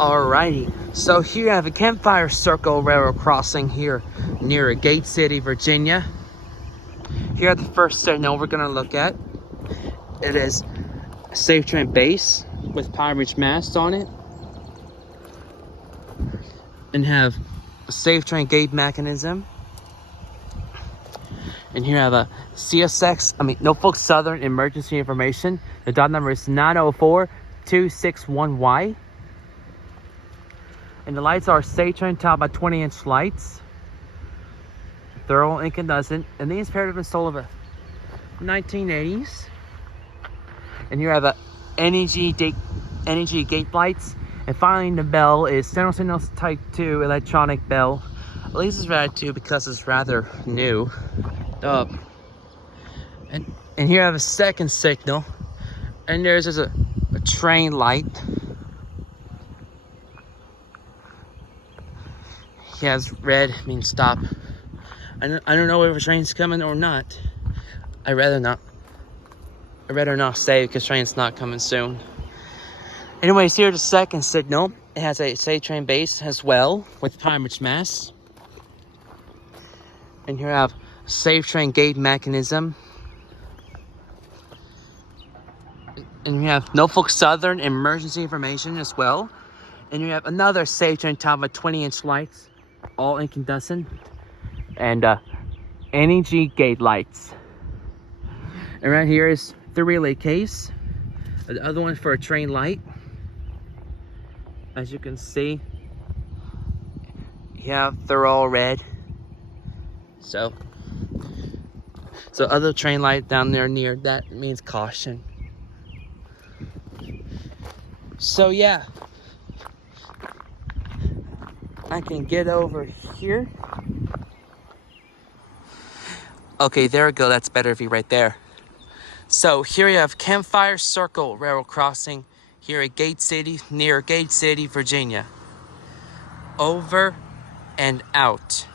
Alrighty, so here I have a Campfire Circle Railroad crossing here near Gate City, Virginia. Here at the first signal we're going to look at. It is a safe train base with power bridge masts on it. And have a safe train gate mechanism. And here I have a Norfolk Southern emergency information. The dot number is 904-261Y. And the lights are safe train top by 20-inch lights. Thorough incandescent. And these paired with sold of the 1980s. And here I have a energy gate lights. And finally the bell is Central Signals Type 2 electronic bell. At least it's rated 2 because it's rather new. And here I have a second signal. And there's just a train light. He has red, means stop. I don't know if a train's coming or not. I'd rather not say because train's not coming soon. Anyways, here's the second signal. It has a safe train base as well with power bridge masts. And here I have a safe train gate mechanism. And you have Norfolk Southern emergency information as well. And you have another safe train top with 20-inch lights, all incandescent, and energy gate lights. And right here is the relay case. The other one for a train light. As you can see, yeah, they're all red. So other train light down there near that means caution. So yeah, I can get over here. Okay, there we go. That's better view right there. So here you have Campfire Circle Railroad crossing here at Gate City, near Gate City, Virginia. Over and out.